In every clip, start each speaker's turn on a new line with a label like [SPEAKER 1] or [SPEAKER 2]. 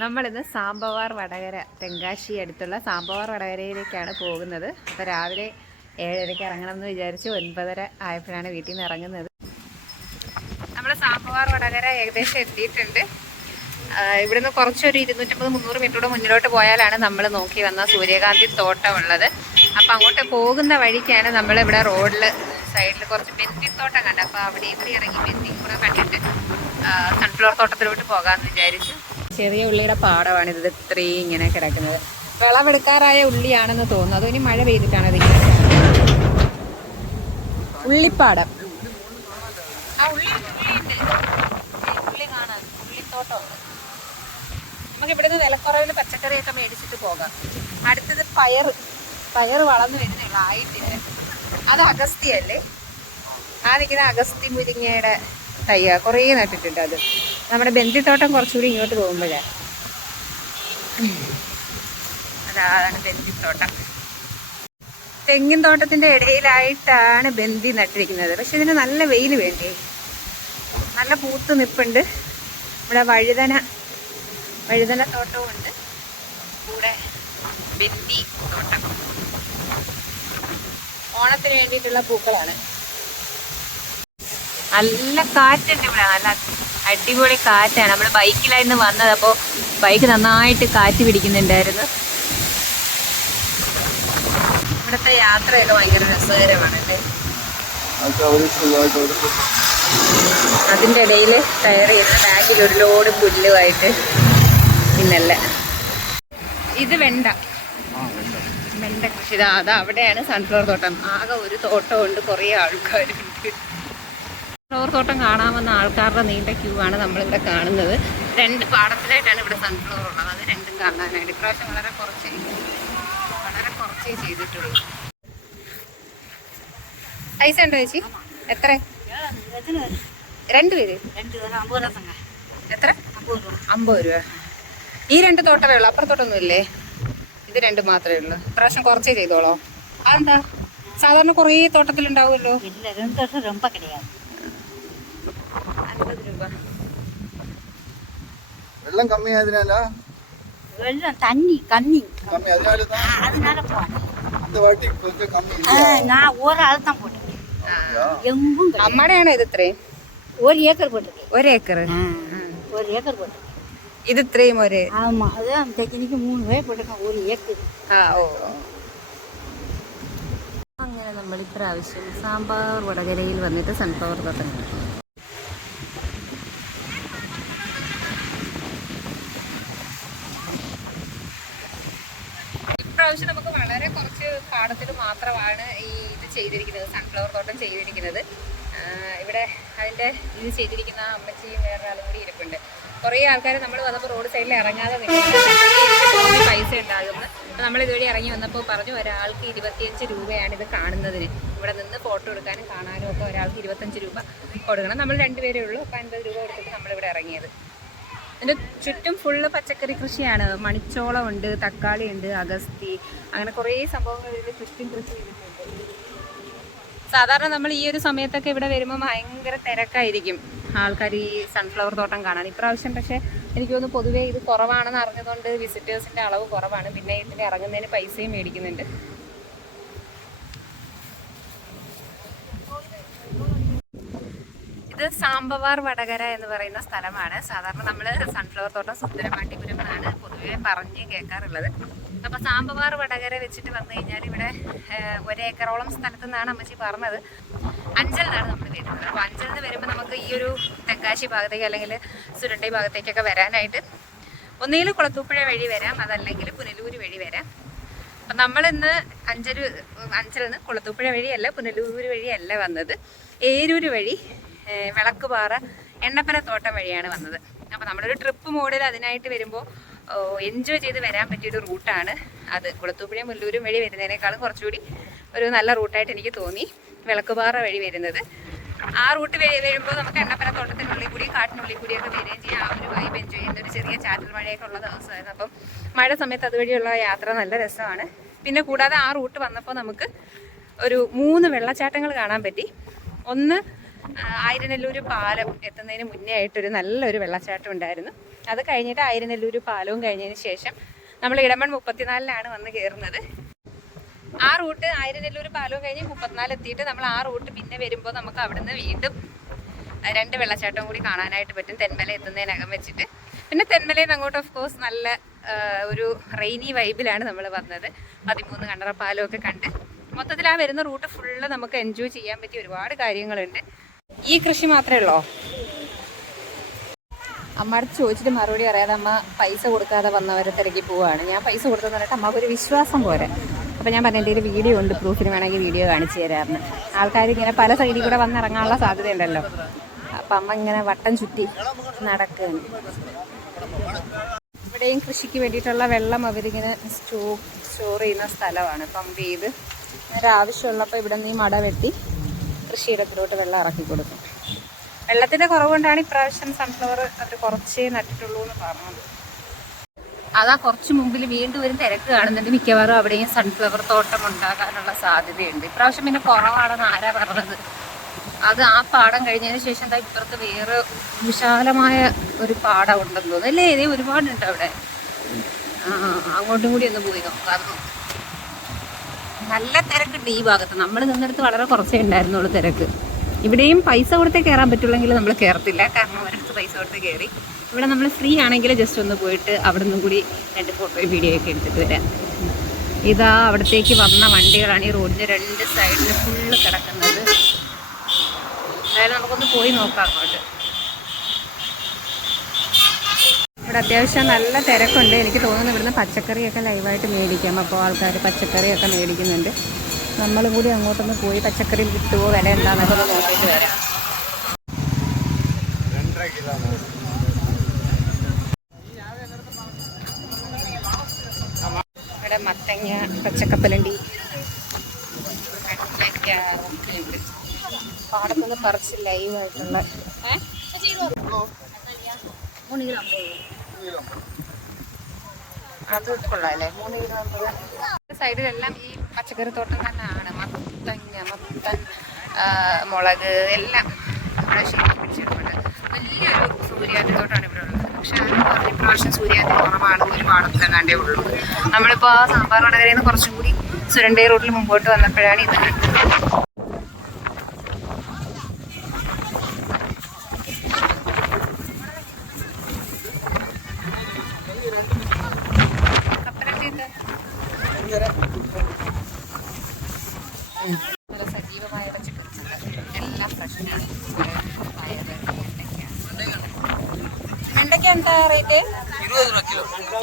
[SPEAKER 1] നമ്മളിന്ന് സാമ്പവാർ വടകര തെങ്കാശി അടുത്തുള്ള സാമ്പവാർ വടകരയിലേക്കാണ് പോകുന്നത്. അപ്പോൾ രാവിലെ ഏഴരയ്ക്ക് ഇറങ്ങണം എന്ന് വിചാരിച്ച് ഒൻപതര ആയപ്പോഴാണ് വീട്ടിൽ നിന്ന് ഇറങ്ങുന്നത്. നമ്മൾ സാമ്പവാർ വടകര ഏകദേശം എത്തിയിട്ടുണ്ട്. ഇവിടുന്ന് കുറച്ചൊരു ഇരുന്നൂറ്റമ്പത് മുന്നൂറ് മീറ്ററോട് മുന്നിലോട്ട് പോയാലാണ് നമ്മൾ നോക്കി വന്ന സൂര്യകാന്തി തോട്ടം ഉള്ളത്. അപ്പം അങ്ങോട്ട് പോകുന്ന വഴിക്കാണ് നമ്മളിവിടെ റോഡിൽ സൈഡിൽ കുറച്ച് ബെന്തിത്തോട്ടം കണ്ടത്. അപ്പോൾ അവിടെയും ഇവിടെ ഇറങ്ങി ബെന്തി കൂടെ കണ്ടിട്ട് സൺഫ്ലവർ തോട്ടത്തിലോട്ട് പോകാമെന്ന് വിചാരിച്ചു. ചെറിയ ഉള്ളിയുടെ പാടമാണ് ഇത് ഇത്രയും ഇങ്ങനെ കിടക്കുന്നത്. വിളവെടുക്കാറായ ഉള്ളിയാണെന്ന് തോന്നുന്നു. അതോ ഇനി മഴ പെയ്തിട്ടാണ് ഇതിങ്ങനെ ഉള്ളിപ്പാടം. ആ ഉള്ളി ഉള്ളി കാണാം. ഉള്ളിത്തോട്ടമുണ്ട് നമുക്ക് ഇവിടുന്ന് വിലക്കുറവിൽ പച്ചക്കറിയൊക്കെ മേടിച്ചിട്ട് പോകാം. അടുത്തത് പയർ. പയർ വളർന്നു വരുന്നില്ല ആയിട്ടില്ല? അത് അഗസ്തിയല്ലേ? ആ നിൽക്കുന്ന അഗസ്തി മുരിങ്ങയുടെ തയ്യ കുറേ നട്ടിട്ടുണ്ട് അത്. നമ്മുടെ ബന്ധിത്തോട്ടം കുറച്ചുകൂടി ഇങ്ങോട്ട് പോകുമ്പോഴേ. അതാണ് ബന്ധിത്തോട്ടം തെങ്ങിൻ തോട്ടത്തിന്റെ ഇടയിലായിട്ടാണ് ബന്ദി നട്ടിരിക്കുന്നത്. പക്ഷെ ഇതിന് നല്ല വെയിൽ വേണ്ടേ? നല്ല പൂത്ത് നിപ്പുണ്ട്. ഇവിടെ വഴുതന വഴുതന തോട്ടവും കൂടെ ബന്ദി തോട്ടം. ഓണത്തിന് വേണ്ടിയിട്ടുള്ള പൂക്കളാണ്. നല്ല കാറ്റുണ്ട് ഇവിടെ. നല്ല അടിപൊളി കാറ്റാണ്. നമ്മൾ ബൈക്കിലായിരുന്നു വന്നത്. അപ്പോൾ ബൈക്ക് നന്നായിട്ട് കാറ്റ് പിടിക്കുന്നുണ്ടായിരുന്നു. ഇവിടുത്തെ യാത്രയൊക്കെ ഭയങ്കര രസകരമാണ് അല്ലേ അതിന്റെ ഇടയിൽ ടയർ ചെയ്ത് ബാക്കിൽ ഒരു ലോഡ് പുല്ലുമായിട്ട് പിന്നല്ല ഇത് വെണ്ട. വെണ്ട. കൃഷി. അതാ അവിടെയാണ് സൺഫ്ലവർ തോട്ടം. ആകെ ഒരു തോട്ടം ഉണ്ട്. കുറേ ആൾക്കാരുണ്ട്. ഫ്ലവർ തോട്ടം കാണാമെന്ന ആൾക്കാരുടെ നീണ്ട ക്യൂ ആണ് നമ്മളിവിടെ കാണുന്നത്. രണ്ട് പാടത്തിലായിട്ടാണ് ഇവിടെ സൺഫ്ലവർ ഉള്ളത്. അത് രണ്ടും കാണാനായിട്ട്. ഇപ്രാവശ്യം വളരെ കുറച്ച് വളരെ കുറച്ചേ ചെയ്തിട്ടുള്ളൂ. പൈസ ഉണ്ടോ ചേച്ചി? എത്ര? രണ്ടുപേര്? എത്ര? അമ്പത് രൂപ. ഈ രണ്ട് തോട്ടമേ ഉള്ളൂ. അപ്പുറത്തോട്ടൊന്നും ഇല്ലേ ഇത് രണ്ട് മാത്രമേ ഉള്ളൂ. ഇപ്രാവശ്യം കുറച്ചേ ചെയ്തോളോ. അതെന്താ? സാധാരണ കുറേ തോട്ടത്തിലുണ്ടാവുമല്ലോ?
[SPEAKER 2] ഇല്ല
[SPEAKER 3] രണ്ട് വർഷം போனேன்
[SPEAKER 2] இந்த வாட்டி கொஞ்சம் கம்மி
[SPEAKER 3] ஆ, நான் ஒரு ஆள் தான் போட்டிருக்கேன் எங்கும் கிடையாது.
[SPEAKER 1] അമ്മയുടെയാണോ ഇത് ഇത്രയും
[SPEAKER 3] ஒரு ஏக்கர் போட்டிருக்கேன்
[SPEAKER 1] ഒരേക്കർ
[SPEAKER 3] ஆ, ஒரு ஏக்கர் போட்டிருக்கேன்
[SPEAKER 1] ഇത് ഇത്രയും ഒരു
[SPEAKER 3] ஆமா அதான் தெக்கினிக்கு மூணு பேர் போட்டிருக்கேன் ஒரு ஏக்கர்
[SPEAKER 1] ആ ഓ അങ്ങനെ നമ്മൾ ഇപ്രാവശ്യം സാമ്പാർ വടകരയിൽ വന്നിട്ട് സൺഫ്ലവർ തോട്ടം പാടത്തിൽ മാത്രമാണ് ഈ ഇത് ചെയ്തിരിക്കുന്നത് സൺഫ്ലവർ തോട്ടം ചെയ്തിരിക്കുന്നത്. ഇവിടെ അതിന്റെ ഇത് ചെയ്തിരിക്കുന്ന അമ്മച്ചിയും വേറൊരാളും കൂടി ഇരിപ്പുണ്ട്. കുറേ ആൾക്കാർ നമ്മൾ വന്നപ്പോൾ റോഡ് സൈഡിൽ ഇറങ്ങാതെ നിൽക്കുന്നത് പൈസ ഉണ്ടാകുന്നു. അപ്പോൾ നമ്മൾ ഇതുവഴി ഇറങ്ങി വന്നപ്പോൾ പറഞ്ഞു ഒരാൾക്ക് ഇരുപത്തിയഞ്ച് രൂപയാണ് ഇത് കാണുന്നതിന്. ഇവിടെ നിന്ന് ഫോട്ടോ എടുക്കാനും കാണാനും ഒക്കെ ഒരാൾക്ക് ഇരുപത്തഞ്ച് രൂപ കൊടുക്കണം. നമ്മൾ രണ്ടുപേരേ ഉള്ളൂ. അപ്പോൾ അൻപത് രൂപ കൊടുത്തിട്ട് നമ്മളിവിടെ ഇറങ്ങിയത്. ഇതിന്റെ ചുറ്റും ഫുള്ള് പച്ചക്കറി കൃഷിയാണ്. മണിച്ചോളം ഉണ്ട് തക്കാളി ഉണ്ട് അഗസ്തി അങ്ങനെ കുറേ സംഭവങ്ങൾ ഇതിൽ ചുറ്റും കൃഷി ചെയ്തിട്ടുണ്ട്. സാധാരണ നമ്മൾ ഈ ഒരു സമയത്തൊക്കെ ഇവിടെ വരുമ്പോൾ ഭയങ്കര തിരക്കായിരിക്കും. ആൾക്കാർ ഈ സൺഫ്ലവർ തോട്ടം കാണാൻ. ഇപ്രാവശ്യം പക്ഷേ എനിക്ക് തോന്നുന്നു പൊതുവേ ഇത് കുറവാണെന്ന് അറിഞ്ഞതുകൊണ്ട് വിസിറ്റേഴ്സിന്റെ അളവ് കുറവാണ്. പിന്നെ ഇതിന് ഇറങ്ങുന്നതിന് പൈസയും മേടിക്കുന്നുണ്ട്. ഇത് സാമ്പവാർ വടകര എന്ന് പറയുന്ന സ്ഥലമാണ്. സാധാരണ നമ്മൾ സൺഫ്ലവർ തോട്ടം സുന്ദരമാട്ടിപുരം എന്നാണ് പൊതുവെ പറഞ്ഞ് കേൾക്കാറുള്ളത്. അപ്പോൾ സാമ്പവാർ വടകര വെച്ചിട്ട് വന്നു കഴിഞ്ഞാൽ ഇവിടെ ഒരേക്കറോളം സ്ഥലത്തു നിന്നാണ് അമ്മച്ചി പറഞ്ഞത്. അഞ്ചൽ നിന്നാണ് നമ്മൾ വരുന്നത്. അപ്പോൾ അഞ്ചൽ നിന്ന് വരുമ്പോൾ നമുക്ക് ഈ ഒരു തെങ്കാശി ഭാഗത്തേക്ക് അല്ലെങ്കിൽ സുരണ്ടൈ ഭാഗത്തേക്കൊക്കെ വരാനായിട്ട് ഒന്നുകിൽ കുളത്തൂപ്പുഴ വഴി വരാം അതല്ലെങ്കിൽ പുനലൂര് വഴി വരാം. അപ്പം നമ്മളിന്ന് അഞ്ചര് അഞ്ചൽ നിന്ന് കുളത്തൂപ്പുഴ വഴിയല്ല പുനലൂര് വഴിയല്ല വന്നത്. ഏരൂര് വഴി വിളക്കുപാറ എണ്ണപ്പന തോട്ടം വഴിയാണ് വന്നത്. അപ്പോൾ നമ്മളൊരു ട്രിപ്പ് മോഡിൽ അതിനായിട്ട് വരുമ്പോൾ എൻജോയ് ചെയ്ത് വരാൻ പറ്റിയൊരു റൂട്ടാണ് അത്. കുളത്തൂപ്പുഴയും മുല്ലൂരും വഴി വരുന്നതിനേക്കാളും കുറച്ചുകൂടി ഒരു നല്ല റൂട്ടായിട്ട് എനിക്ക് തോന്നി വിളക്കുപാറ വഴി വരുന്നത്. ആ റൂട്ട് വഴി വരുമ്പോൾ നമുക്ക് എണ്ണപ്പന തോട്ടത്തിനുള്ളിൽ കൂടി കാട്ടിനുള്ളിൽ കൂടിയൊക്കെ വരികയും ചെയ്യാം. ആ ഒരു വൈബ് എൻജോയ് ചെയ്യുന്ന ഒരു ചെറിയ ചാറ്റൽ മഴയൊക്കെ ഉള്ള ദിവസമായിരുന്നു. അപ്പം മഴ സമയത്ത് അതുവഴിയുള്ള യാത്ര നല്ല രസമാണ്. പിന്നെ കൂടാതെ ആ റൂട്ട് വന്നപ്പോൾ നമുക്ക് ഒരു മൂന്ന് വെള്ളച്ചാട്ടങ്ങൾ കാണാൻ പറ്റി. ഒന്ന് ആ, ആയിരനെല്ലൂര് പാലം എത്തുന്നതിന് മുന്നേ ആയിട്ടൊരു നല്ലൊരു വെള്ളച്ചാട്ടം ഉണ്ടായിരുന്നു. അത് കഴിഞ്ഞിട്ട് ആയിരനെല്ലൂര് പാലവും കഴിഞ്ഞതിന് ശേഷം നമ്മൾ ഇടമൺ മുപ്പത്തിനാലിലാണ് വന്ന് കയറുന്നത്. ആ റൂട്ട് ആയിരനെല്ലൂര് പാലവും കഴിഞ്ഞ് മുപ്പത്തിനാല് എത്തിയിട്ട് നമ്മൾ ആ റൂട്ട് പിന്നെ വരുമ്പോൾ നമുക്ക് അവിടുന്ന് വീണ്ടും രണ്ട് വെള്ളച്ചാട്ടവും കൂടി കാണാനായിട്ട് പറ്റും. തെന്മല എത്തുന്നതിനകം വെച്ചിട്ട്. പിന്നെ തെന്മലയിൽ നിന്ന് അങ്ങോട്ട് ഓഫ് കോഴ്സ് നല്ല ഒരു റെയിനി വൈബിലാണ് നമ്മൾ വന്നത്. പതിമൂന്ന് കണ്ടറപ്പാലമൊക്കെ കണ്ട്. മൊത്തത്തിൽ ആ വരുന്ന റൂട്ട് ഫുള്ള് നമുക്ക് എൻജോയ് ചെയ്യാൻ പറ്റിയ ഒരുപാട് കാര്യങ്ങളുണ്ട്. ഈ കൃഷി മാത്രമേ ഉള്ളോ? അമ്മടുത്ത് ചോദിച്ചിട്ട് മറുപടി അറിയാതെ അമ്മ പൈസ കൊടുക്കാതെ വന്നവരെ തിരക്കി പോവാണ് ഞാൻ പൈസ കൊടുത്തെന്ന് പറഞ്ഞിട്ട് അമ്മയ്ക്ക് ഒരു വിശ്വാസം പോരെ. അപ്പൊ ഞാൻ പറഞ്ഞ ഒരു വീഡിയോ ഉണ്ട് പ്രൂഫിന് വേണമെങ്കിൽ വീഡിയോ കാണിച്ചു തരാമെന്ന് ആൾക്കാർ ഇങ്ങനെ പല സൈഡിൽ കൂടെ വന്ന് ഇറങ്ങാനുള്ള സാധ്യതയുണ്ടല്ലോ. അപ്പം അമ്മ ഇങ്ങനെ വട്ടം ചുറ്റി നടക്കുകയാണ്. ഇവിടെയും കൃഷിക്ക് വേണ്ടിയിട്ടുള്ള വെള്ളം അവരിങ്ങനെ സ്റ്റോ സ്റ്റോർ ചെയ്യുന്ന സ്ഥലമാണ്. പമ്പ് ചെയ്ത് നേരെ ആവശ്യമുള്ളപ്പോൾ ഇവിടെ നിന്ന് ഈ മട വെട്ടി കൃഷിയിടത്തിലോട്ട് വെള്ളം ഇറക്കി കൊടുക്കും. വെള്ളത്തിന്റെ കുറവുകൊണ്ടാണ് ഇപ്രാവശ്യം സൺഫ്ലവർ അവർ കുറച്ചേ നട്ടിട്ടുള്ളൂ എന്ന് പറഞ്ഞത്. അതാ കുറച്ച് മുമ്പിൽ വീണ്ടും ഒരു തിരക്ക് കാണുന്നുണ്ട്. മിക്കവാറും അവിടെയും സൺഫ്ലവർ തോട്ടം ഉണ്ടാകാനുള്ള സാധ്യതയുണ്ട്. ഇപ്രാവശ്യം പിന്നെ കുറവാണെന്ന് ആരാ പറഞ്ഞത്? അത് ആ പാടം കഴിഞ്ഞതിന് ശേഷം എന്താ ഇപ്പുറത്ത് വേറെ വിശാലമായ ഒരു പാടം ഉണ്ടെന്ന് തോന്നുന്നു. അല്ലേ? ഇതേ ഒരുപാടുണ്ട് അവിടെ. അങ്ങോട്ടും കൂടി ഒന്ന് പോയി നോക്കാം. നല്ല തിരക്കുണ്ട് ഈ ഭാഗത്ത്. നമ്മൾ നിന്നെടുത്ത് വളരെ കുറച്ചേ ഉണ്ടായിരുന്നുള്ളൂ തിരക്ക്. ഇവിടെയും പൈസ കൊടുത്തേ കയറാൻ പറ്റുള്ളെങ്കിൽ നമ്മൾ കയറത്തില്ല കാരണം ഒരിടത്ത് പൈസ കൊടുത്ത് കയറി ഇവിടെ നമ്മൾ ഫ്രീ ആണെങ്കിൽ ജസ്റ്റ് ഒന്ന് പോയിട്ട് അവിടെ നിന്നും കൂടി രണ്ട് ഫോട്ടോയും വീഡിയോ ഒക്കെ എടുത്തിട്ട് വരാം. ഇതാ അവിടത്തേക്ക് വന്ന വണ്ടികളാണ്. ഈ റോഡിന്റെ രണ്ട് സൈഡിൽ ഫുള്ള് കിടക്കുന്നത്. എന്തായാലും നമുക്കൊന്ന് പോയി നോക്കാം അങ്ങോട്ട്. ഇവിടെ അത്യാവശ്യം നല്ല തിരക്കുണ്ട്. എനിക്ക് തോന്നുന്നു ഇവിടുന്ന് പച്ചക്കറിയൊക്കെ ലൈവായിട്ട് മേടിക്കാം. അപ്പോൾ ആൾക്കാർ പച്ചക്കറിയൊക്കെ മേടിക്കുന്നുണ്ട്. നമ്മൾ കൂടി അങ്ങോട്ടൊന്ന് പോയി പച്ചക്കറി കിട്ടുമോ വില എന്താണെന്നൊക്കെ ഒന്ന് നോക്കിയിട്ട് വരാം. ഇവിടെ മത്തങ്ങ പച്ചക്കപ്പലണ്ടി പാടത്തുനിന്ന് പറിച്ച് ലൈവായിട്ടുള്ള മൂന്ന് കിലോ അമ്പത് അത് കൊള്ളാല്ലേ മൂന്ന് കിലോ സൈഡിലെല്ലാം ഈ പച്ചക്കറി തോട്ടം തന്നെയാണ്. മത്തങ്ങ മത്തൻ മുളക് എല്ലാം ഇവിടെ ശരിക്കും പിടിച്ചിട്ടുണ്ട് വലിയൊരു സൂര്യാതി തോട്ടമാണ് ഇവിടെ ഉള്ളത്. പക്ഷെ ആരും പറഞ്ഞ ഇപ്രാവശ്യം സൂര്യാന്തി കുറവാണ് ഒരു പാടത്തിലെങ്ങാണ്ടേ ഉള്ളൂ. നമ്മളിപ്പോൾ സാമ്പാർ വടകരയിൽ നിന്ന് കുറച്ചും കൂടി സുരണ്ടേ റോഡിൽ മുമ്പോട്ട് വന്നപ്പോഴാണ് ഇത് സജീവമായ എല്ലാം വെണ്ടയ്ക്ക എന്താ റേറ്റ്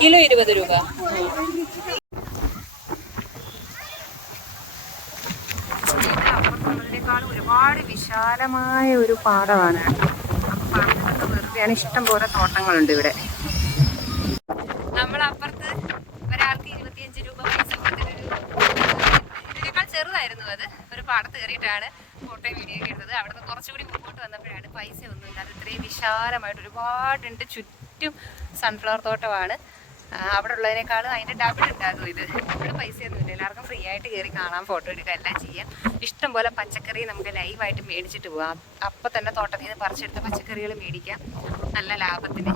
[SPEAKER 1] കിലോ ഇരുപത് രൂപ. ഒരുപാട് വിശാലമായ ഒരു പാടമാണ്. അപ്പൊ പാടത്തൊക്കെ വെറുതെയാണ്. ഇഷ്ടം പോലെ തോട്ടങ്ങളുണ്ട് ഇവിടെ നമ്മൾ അപ്പുറത്ത് ഒരാൾക്ക് ഇരുപത്തിയഞ്ച് രൂപ പൈസ കൊടുത്തിട്ടൊരു ഇതിനേക്കാൾ അത് ഒരു പാടത്ത് കയറിയിട്ടാണ് ഫോട്ടോയും വീഡിയോ ഒക്കെ എടുത്തത്. അവിടുന്ന് കുറച്ചുകൂടി മുമ്പോട്ട് വന്നപ്പോഴാണ് പൈസ ഒന്നും ഇല്ലാതെ ഇത്രയും വിശാലമായിട്ട് ഒരുപാടുണ്ട്. ചുറ്റും സൺഫ്ലവർ തോട്ടമാണ്. അവിടെ ഉള്ളതിനേക്കാളും അതിന്റെ ഡബിൾ ഉണ്ടാകും ഇത്. ഇവിടെ പൈസയൊന്നുമില്ല എല്ലാവർക്കും ഫ്രീ ആയിട്ട് കയറി കാണാം ഫോട്ടോ എടുക്കുക എല്ലാം ചെയ്യാം. ഇഷ്ടം പോലെ പച്ചക്കറി നമുക്ക് ലൈവായിട്ട് മേടിച്ചിട്ട് പോകാം അപ്പം തന്നെ തോട്ടത്തിൽ നിന്ന് പറിച്ചെടുത്ത പച്ചക്കറികൾ മേടിക്കാം. നല്ല ലാഭത്തിന്.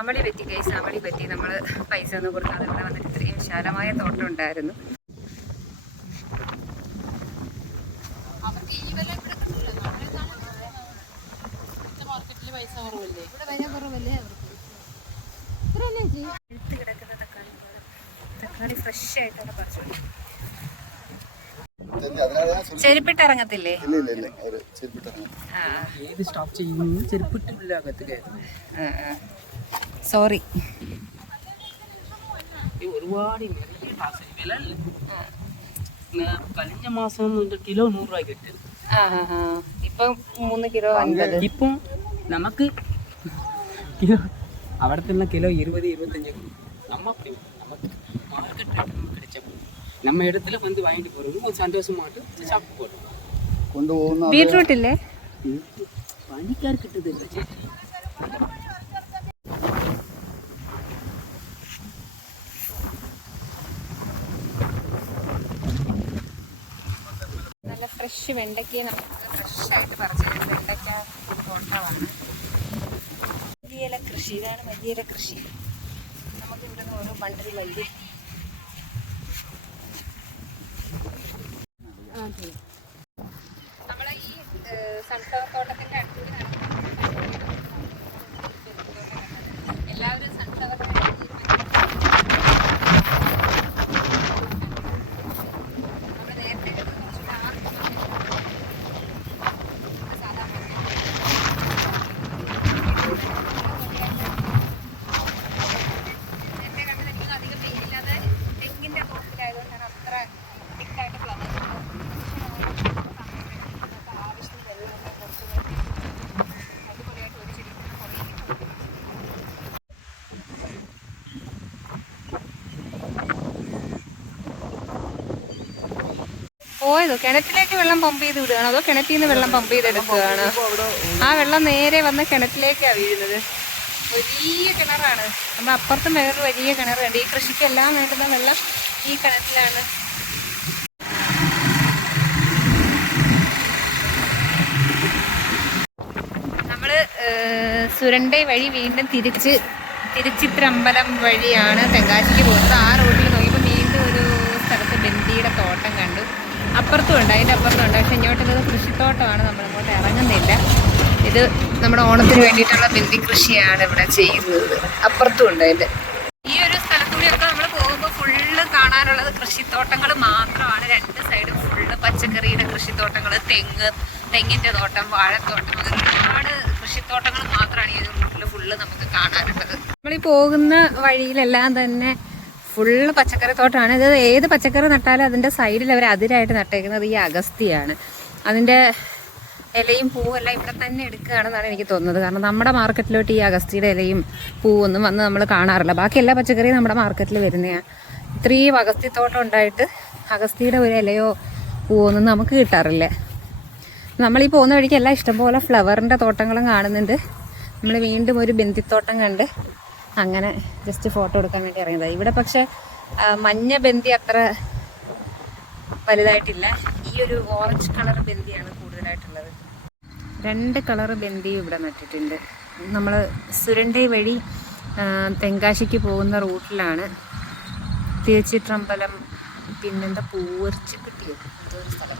[SPEAKER 1] അമളി പറ്റി കൈസ് അമളി പറ്റി നമ്മൾ പൈസ ഒന്നും കൊടുക്കാതെ ഇവിടെ വന്നിട്ട് ഇത്രയും വിശാലമായ തോട്ടം ഉണ്ടായിരുന്നു. അവർക്ക് ഈ വില ഇവിടെ കിട്ടില്ല നമ്മളെക്കാളും മാർക്കറ്റിൽ പൈസ
[SPEAKER 2] കുറവല്ലേ? ഇവിടെ വില
[SPEAKER 1] കുറവല്ലേ അവർക്ക്?
[SPEAKER 2] ഇത്രയല്ലേ ചേച്ചി കിടക്കുന്ന തക്കാളി തക്കാളി ഫ്രഷ് ആയിട്ട് അവിടെ പറിച്ചു ചെരുപ്പിട്ട്
[SPEAKER 1] ഇറങ്ങത്തില്ലേ?
[SPEAKER 4] ഏത് സ്റ്റോപ്പ് ചെയ്യുന്നു ചെരുപ്പിട്ടില്ല അകത്ത്
[SPEAKER 1] സോറി
[SPEAKER 4] ഒരുപാട് വില കഴിഞ്ഞ മാസം ഒരു കിലോ നൂറ് രൂപ കിട്ടും
[SPEAKER 1] ആ ആ ആ ഇപ്പം മൂന്ന് കിലോ അൻപത്
[SPEAKER 4] ഇപ്പം നമുക്ക് കിലോ അവിടത്തുള്ള കിലോ இருபது இருபத்தஞ்சு நம்ம அப்படி நமக்கு மார்க்கெட் ரேட் நமக்கு கிடைச்சப்போ நம்ம இடத்துல வந்து வாங்கிட்டு போகிறது ஒரு சந்தோஷமாட்டு சாப்பிட்டு போடுறோம்
[SPEAKER 2] കൊണ്ടുപോകുന്ന
[SPEAKER 1] ബീട്രൂട്ട് ഇല്ലേ
[SPEAKER 4] പണിക്കാർ കിട്ടുന്നില്ല ചേച്ചി
[SPEAKER 1] നല്ല ഫ്രഷ് വെണ്ടയ്ക്ക ഫ്രഷായിട്ട് ഫ്രഷ് ഫ്രഷ് ആയിട്ട് പറിച്ചു വെണ്ടയ്ക്ക മല്ലിയില കൃഷി ഇതാണ് മല്ലിയില കൃഷി. നമുക്ക് ഇവിടെ നിന്ന് ഓരോ ബണ്ടിൽ മല്ലി നമ്മളെ പോയതോ? കിണറ്റിലേക്ക് വെള്ളം പമ്പ് ചെയ്ത് വിടുകയാണോ? അതോ കിണറ്റിൽ നിന്ന് വെള്ളം പമ്പ് ചെയ്തെടുക്കുകയാണ്? ആ വെള്ളം നേരെ വന്ന് കിണറ്റിലേക്കാണ് വീഴുന്നത്. വലിയ കിണറാണ്. നമ്മുടെ അപ്പുറത്തും വേറൊരു വലിയ കിണറുണ്ട്. ഈ കൃഷിക്കെല്ലാം വേണ്ടുന്ന വെള്ളം ഈ കിണറ്റിലാണ്. നമ്മൾ ഏഹ്, സുരണ്ടൈ വഴി വീണ്ടും തിരിച്ച് തിരുച്ചിത്രമ്പലം വഴിയാണ് തെങ്കാശിക്ക് പോകുന്നത്. ആ റോഡിൽ നോക്കിയപ്പോൾ വീണ്ടും ഒരു സ്ഥലത്ത് ബന്ദിയുടെ തോട്ടം കണ്ടു അപ്പുറത്തും ഉണ്ട് അതിന്റെ അപ്പുറത്തും ഉണ്ട്. പക്ഷെ ഇങ്ങോട്ടുള്ളത് കൃഷിത്തോട്ടമാണ് നമ്മൾ ഇങ്ങോട്ട് ഇറങ്ങുന്നില്ല. ഇത് നമ്മുടെ ഓണത്തിന് വേണ്ടിയിട്ടുള്ള ബിന്ദി കൃഷിയാണ് ഇവിടെ ചെയ്യുന്നത്. അപ്പുറത്തും ഉണ്ട് അതിന്റെ ഈ ഒരു സ്ഥലത്തൂടെയൊക്കെ നമ്മൾ പോകുമ്പോൾ ഫുള്ള് കാണാനുള്ളത് കൃഷിത്തോട്ടങ്ങൾ മാത്രമാണ്. രണ്ട് സൈഡും ഫുള്ള് പച്ചക്കറിയുടെ കൃഷിത്തോട്ടങ്ങൾ തെങ്ങ് തെങ്ങിന്റെ തോട്ടം വാഴത്തോട്ടം അങ്ങനെ ഒരുപാട് കൃഷിത്തോട്ടങ്ങൾ മാത്രമാണ് ഈ റൂട്ടിൽ ഫുള്ള് നമുക്ക് കാണാനുള്ളത്. നമ്മൾ ഈ പോകുന്ന വഴിയിലെല്ലാം തന്നെ ഫുള്ള് പച്ചക്കറി തോട്ടമാണ് ഇത് ഏത് പച്ചക്കറി നട്ടാലും അതിന്റെ സൈഡിൽ അവർ അതിരായിട്ട് നട്ടേക്കുന്നത് ഈ അഗസ്തിയാണ് അതിന്റെ ഇലയും പൂവും എല്ലാം ഇവിടെ തന്നെ എടുക്കുകയാണെന്നാണ് എനിക്ക് തോന്നുന്നത്. കാരണം നമ്മുടെ മാർക്കറ്റിലോട്ട് ഈ അഗസ്തിയുടെ ഇലയും പൂവൊന്നും വന്ന് നമ്മൾ കാണാറില്ല. ബാക്കി എല്ലാ പച്ചക്കറിയും നമ്മുടെ മാർക്കറ്റിൽ വരുന്നതാണ് ഇത്രയും അഗസ്തിത്തോട്ടം ഉണ്ടായിട്ട് അഗസ്തിയുടെ ഒരു ഇലയോ പൂവോ ഒന്നും നമുക്ക് കിട്ടാറില്ല. നമ്മൾ ഈ പോകുന്ന വഴിക്ക് എല്ലാം ഇഷ്ടംപോലെ ഫ്ലവറിന്റെ തോട്ടങ്ങളും കാണുന്നുണ്ട്. നമ്മൾ വീണ്ടും ഒരു ബിന്ദിത്തോട്ടം കണ്ട് അങ്ങനെ ജസ്റ്റ് ഫോട്ടോ എടുക്കാൻ വേണ്ടി ഇറങ്ങിയത്. ഇവിടെ പക്ഷെ മഞ്ഞ ബന്തി അത്ര വലുതായിട്ടില്ല. ഈ ഒരു ഓറഞ്ച് കളർ ബന്ദിയാണ് കൂടുതലായിട്ടുള്ളത്. രണ്ട് കളർ ബന്ദിയും ഇവിടെ നട്ടിട്ടുണ്ട്. നമ്മൾ സുരണ്ടൈ വഴി തെങ്കാശിക്ക് പോകുന്ന റൂട്ടിലാണ് തിരുച്ചിത്രമ്പലം പിന്നെന്താ പൂവർച്ചിപ്പെട്ടിയോ അതൊരു സ്ഥലം.